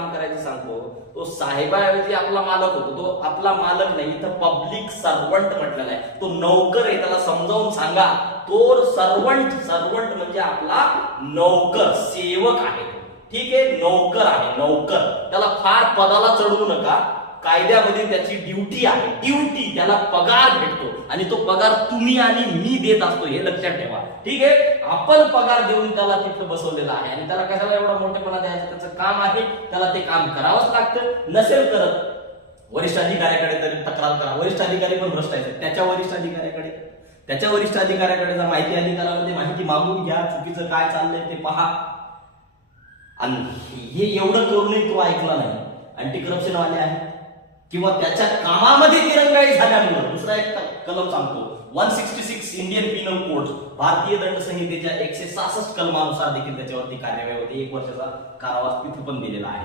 काम करायचं सांगतो, तो साहेबाऐवजी आपला मालक होतो. तो आपला मालक नाही, तर पब्लिक सर्वंट म्हटलेला आहे. तो नौकर आहे, त्याला समजावून सांगा. तो सर्वंट, सर्वंट म्हणजे आपला नौकर, सेवक आहे. ठीक आहे, नौकर आहे, नौकर. त्याला फार पदाला चढवू नका. कायद्यामध्ये त्याची ड्युटी आहे, ड्युटी. त्याला पगार भेटतो आणि तो पगार तुम्ही आणि मी देत असतो, हे लक्षात ठेवा. ठीक आहे, आपण पगार देऊन त्याला तिथं बसवलेला आहे आणि त्याला कशाला एवढा मोठेपणा द्यायचा? त्याचं काम आहे, त्याला ते काम करावंच लागतं. नसेल करत, वरिष्ठ अधिकाऱ्याकडे तरी तक्रार करा. वरिष्ठ अधिकारी पण भ्रष्ट आहेत, त्याच्या वरिष्ठ अधिकाऱ्याकडे जा, माहिती अधिकारामध्ये माहिती मागून घ्या, चुकीचं काय चाललंय ते पहा. आणि हे एवढं करूनही तो ऐकला नाही. अँटी करप्शन वाले आहेत किंवा त्याच्या कामामध्ये दिरंगाई झाल्यामुळे. दुसरा एक कलम सांगतो, 166 इंडियन पिनल कोड, भारतीय दंड संहितेच्या 166 कलमानुसार देखील त्याच्यावरती कार्यवाही होती. 1 वर्षाचा कारावास तिथे पण दिलेला आहे.